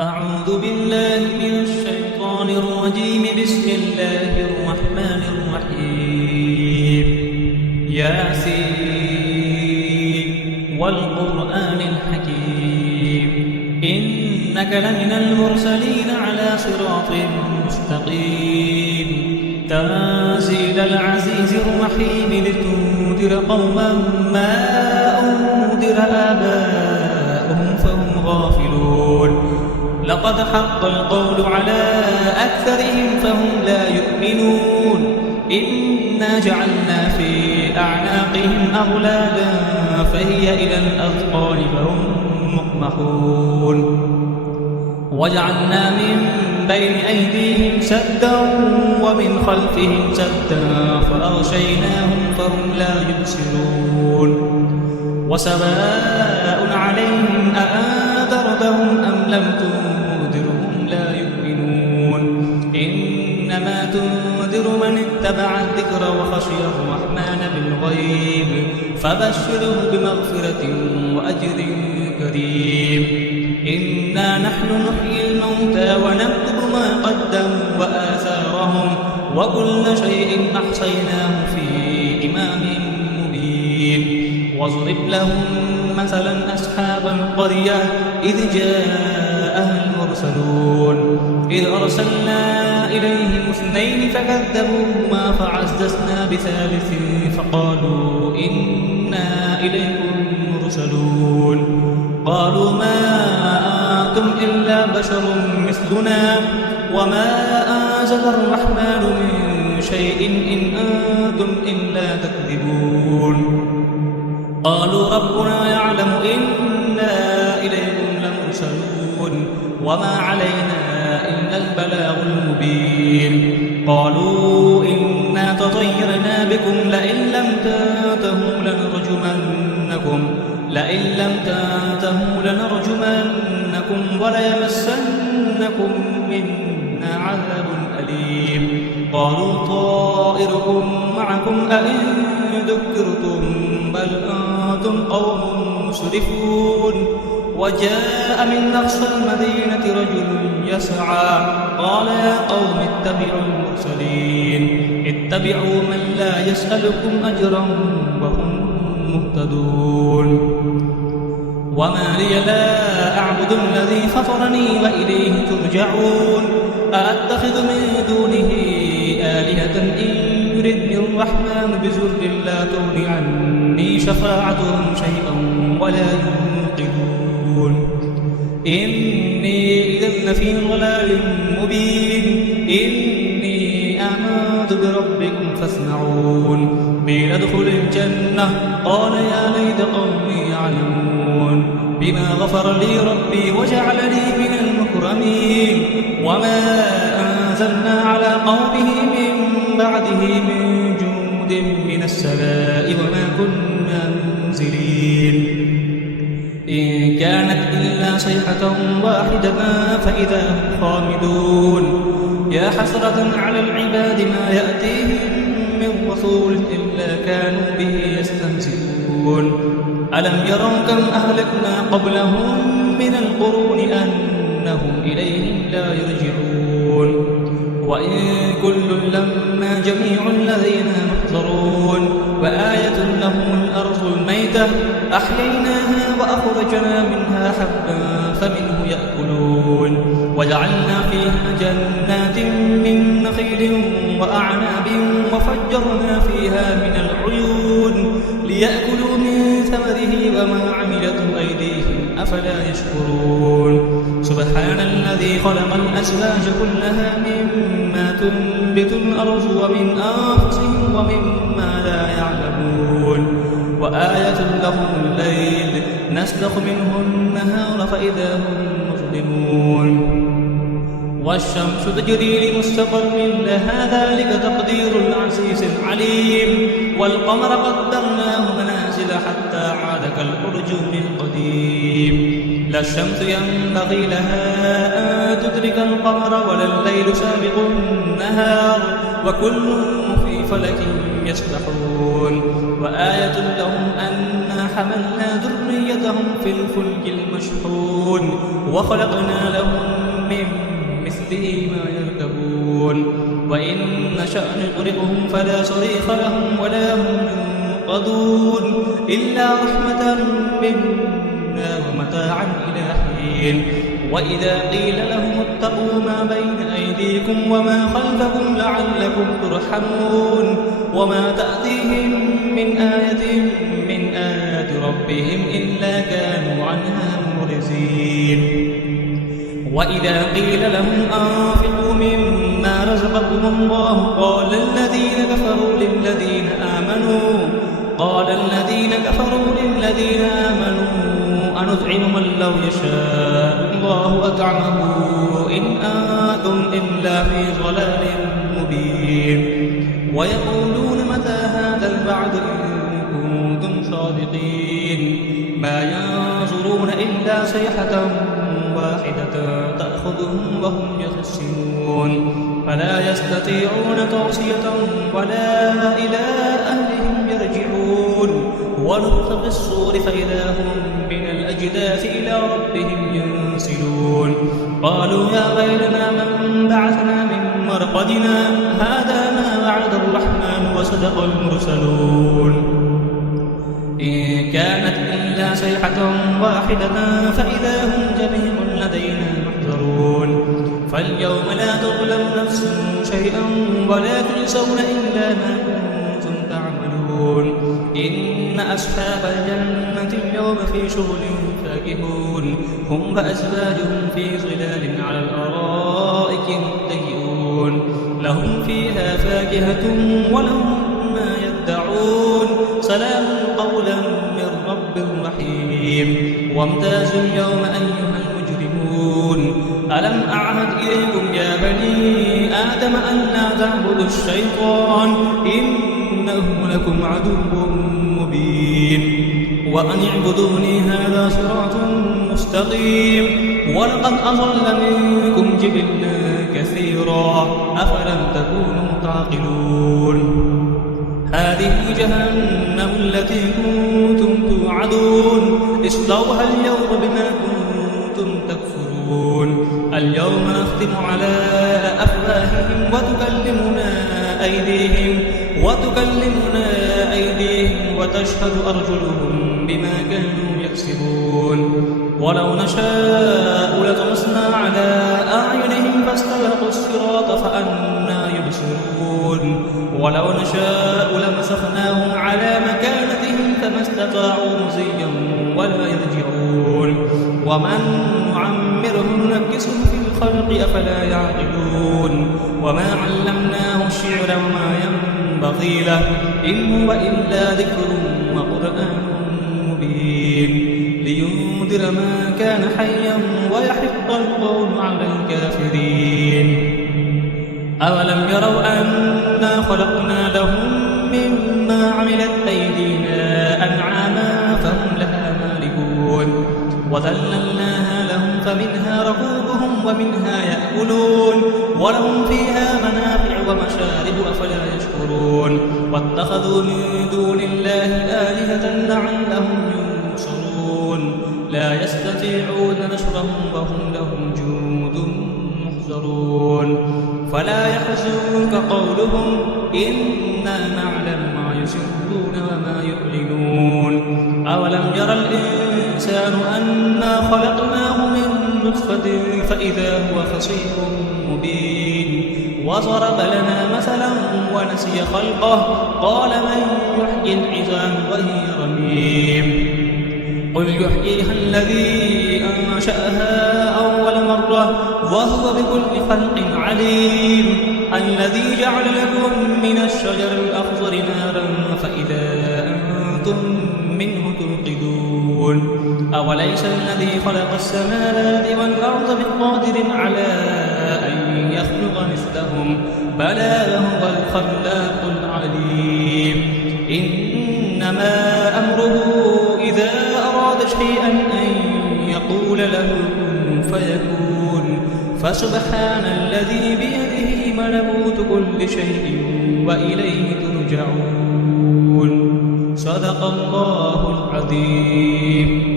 أعوذ بالله من الشيطان الرجيم. بسم الله الرحمن الرحيم. ياسين والقرآن الحكيم إنك لمن المرسلين على صراط مستقيم تنزيل العزيز الرحيم لتنذر قوما ما أنذر آباؤهم فهم غافلون. لقد حق القول على أكثرهم فهم لا يؤمنون. إنا جعلنا في أعناقهم أغلالا فهي إلى الأذقان فهم مقمحون. وجعلنا من بين أيديهم سدا ومن خلفهم سدا فأغشيناهم فهم لا يبصرون. وسواء عليهم أأنذرتهم أم لم تنذرهم لا يؤمنون. إنما تنذر من اتبع الذكر وخشي الرحمن بالغيب فبشره بمغفرة وأجر كريم. إنا نحن نحيي الموتى ونكتب ما قدموا وآثارهم وكل شيء أحصيناه في إمام مبين. واضرب لهم مثلا أصحاب القرية إذ جاءها المرسلون إذ أرسلنا إليهم اثنين فكذبوهما فعززنا بثالث فقالوا إنا إليكم مرسلون. قالوا ما أنتم إلا بشر مثلنا وما أنزل الرحمن من شيء إن أنتم إلا تكذبون. قالوا ربنا يعلم إنا إليكم لمرسلون وما علينا إلا البلاغ المبين. قالوا إنا تطيرنا بكم لئن لم تنتهوا لنرجمنكم وليمسنكم منا عذاب أليم. قالوا طائركم معكم أئن ذكرتم بل أنتم قوم مسرفون. وجاء من أقصى المدينة رجل يسعى قال يا قوم اتبعوا المرسلين اتبعوا من لا يسألكم أجرا وهم مهتدون. وما لي لا أعبد الذي فطرني وإليه ترجعون. أأتخذ من دونه آلهة إن يردني الرحمن بضر لا تغن عني شفاعتهم شيئا ولا ينقذون. إني إذا لفي ضلال مبين. إني آمنت بربكم فاسمعون. قيل ادخل الجنة قال يا ليت قومي يعلمون بما غفر لي ربي وجعلني من المكرمين. وما أنزلنا على قومه من بعده من جند من السماء وما كنا منزلين. إن كانت إلا صيحة واحدة فإذا هم خامدون. يا حسرة على العباد ما يأتيهم من رسول إلا كانوا به يستهزئون. ألم يروا كم أهلكنا قبلهم من القرون أنهم إليهم لا يرجعون. وإن كل لما جميع لدينا محضرون. وآية لهم الأرض الميتة أحييناها وأخرجنا منها حبا فمنه يأكلون. وجعلنا فيها جنات من نخيل وأعناب وفجرنا فيها من العيون ليأكلوا من ثمره وما عملته أيديهم أفلا يشكرون. سبحان الذي خلق الأزواج كلها مما تنبت الأرض ومن أنفسهم ومما لا يعلمون. وآية لهم الليل نسلخ منه النهار فإذا هم مظلمون. والشمس تجري لمستقر لها ذلك تقدير العزيز العليم. والقمر قدرناه منازل حتى عاد كالأرجون القديم. لا الشمس ينبغي لها أن تدرك القمر ولا الليل سابق النهار وكل في فلك يسبحون. وآية لهم أنا حملنا ذريتهم في الفلك المشحون وخلقنا لهم به ما يركبون وإن نشأ نغرقهم فلا صريخ لهم ولا هم ينقذون إلا رحمة منا ومتاعا إلى حين وإذا قيل لهم اتقوا ما بين أيديكم وما خلفكم لعلكم ترحمون وما تأتيهم من آية من آيات ربهم إلا كانوا عنها معرضين وإذا قيل لهم أنفقوا مما رزقكم الله قال الذين كفروا للذين آمنوا أنطعم من لو يشاء الله أطعمه إن أنتم إلا في ضلال مبين ويقولون متى هذا الوعد إن كنتم صادقين ما ينظرون إلا صيحة واحدة تأخذهم وهم يخصمون فلا يستطيعون توصية ولا إلى أهلهم يرجعون ونفخ في الصور فإذا هم من الأجداث إلى ربهم ينسلون قالوا يا ويلنا من بعثنا من مرقدنا هذا ما وعد الرحمن وصدق المرسلون إن كانت إلا صيحة واحدة فإذا هم جميع لدينا محضرون فاليوم لا تظلم نفس شيئا ولا تجزون إلا ما كنتم تعملون إن أصحاب الجنة اليوم في شغل فاكهون هم وأزواجهم في ظلال على الأرائك متكئون لهم فيها فاكهة ولهم ما يدعون سلام قولا من رب رحيم وامتازوا اليوم أيها المجرمون ألم أعهد إليكم يا بني آدم أن لا تعبدوا الشيطان إنه لكم عدو مبين وأن اعبدوني هذا صراط مستقيم ولقد أضل منكم جبلا كثيرا أفلم تكونوا تعقلون هذه جهنم التي كنتم توعدون اصلوها اليوم بما كنتم تكفرون اليوم نختم على أفواههم وتكلمنا أيديهم وتشهد أرجلهم بما كانوا يكسبون ولو نشاء لطمسنا على أعينهم فاستبقوا الصراط فأنى يبصرون ولو نشاء لمسخناهم على مكانتهم فما استطاعوا مزيا ولا يرجعون ومن نعمره ننكسه في الخلق أفلا يعقلون وما علمناه الشعر وما ينبغي له إن هو إلا ذكر وقرآن مبين لينذر ما كان حيا ويحق القول على الكافرين أولم يروا أنا خلقنا لهم مما عملت أيدينا أنعاما فهم لها مالكون وذللناها لهم فمنها ركوبهم ومنها يأكلون ولهم فيها منافع ومشارب أفلا يشكرون واتخذوا من دون الله آلهة لعلهم ينصرون لا يستطيعون نصرهم وهم لهم جند محضرون فلا يحزنك قولهم إنا نعلم ما يسرون وما يعلنون أولم يرى الإنسان أنا خلقناه من نطفة فإذا هو خصيم مبين وضرب لنا مثلا ونسي خلقه قال من يحيي العظام وهي رميم قل يحييها الذي أنشأها أول مرة وهو بكل خلق عليم الذي جعل لكم من الشجر الأخضر نارا فإذا أنتم منه توقدون أوليس الذي خلق السماوات والأرض بقادر على أن يخلق مثلهم بلى هو الخلاق العليم إنما أمره إذا أراد شيئا أن يقول له كن فيكون فسبحان الذي بيده ملكوت كل شيء وإليه ترجعون صدق الله العظيم